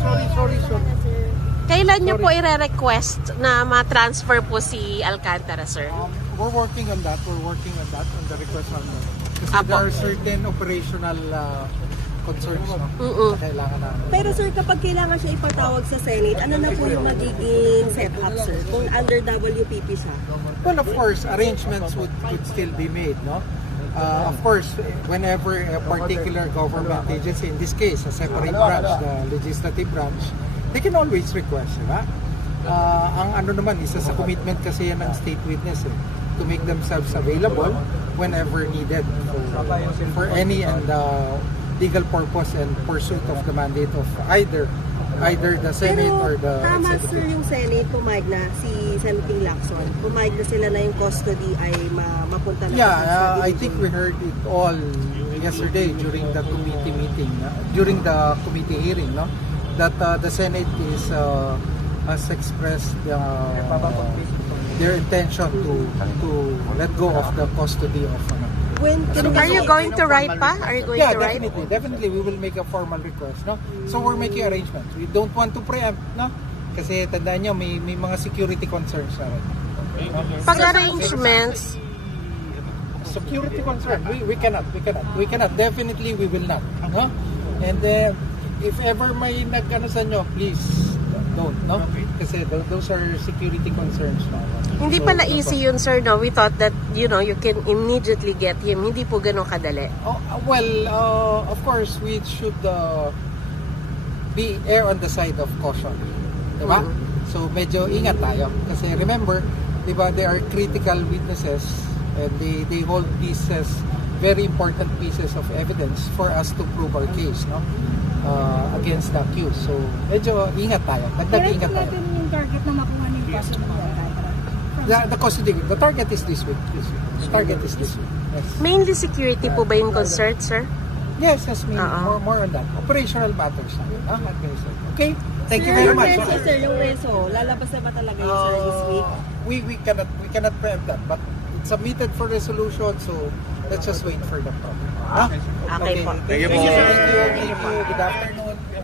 sorry. Kailan nyo po i-request na ma-transfer po si Alcantara, sir? We're working on that. On the request on that. Kasi Apo. there are certain operational concerns na kailangan namin. Pero sir, kapag kailangan siya ipatawag sa Senate, ano na po yung magiging setup, sir? Kung under WPP siya? Well, of course, arrangements would still be made, no? Of course, whenever a particular government agency, in this case, a separate branch, the legislative branch, they can always request, diba? Ang ano naman, isa sa commitment kasi yan ng state witness, to make themselves available whenever needed for any and legal purpose and pursuit of the mandate of either the Senate or the tama sir Executive. yung Senate, pumayag na si Senator Lacson. Pumayag na sila na yung custody ay mapunta na. Yeah, I think we heard it all yesterday during the committee meeting, during the committee hearing, no? That the Senate has expressed their intention to let go of the custody of. Are you going to write pa? Are you going Yeah, to write? definitely we will make a formal request, no? So we're making arrangements. We don't want to preempt, no? Kasi tandaan nyo, may mga security concerns na rin. No? Pag-arrangements, Security concern, we cannot, definitely we will not, no? And if ever may nag-ano sa nyo, please don't, no? Kasi those are security concerns, no? hindi pala easy yun, sir, no? We thought that, you can immediately get him. Hindi po ganun kadali. Of course, we should be err on the side of caution. Diba? So, medyo ingat tayo. Kasi remember, diba, they are critical witnesses and they hold pieces, very important pieces of evidence for us to prove our case, no? Against the accused. So, medyo ingat tayo. Ingat tayo. Yung target na makuha ng custody mo. The custody, the target is this week. The target is this week. Yes. Mainly security po ba yung concern, sir? Yes, more on that. Operational matters. Okay? Thank you very much. Sir, yung reso, lalabas na ba talaga yung sir this week? We cannot preempt that, but it's submitted for resolution, so let's just wait for the problem. Okay po. Thank you. Good afternoon.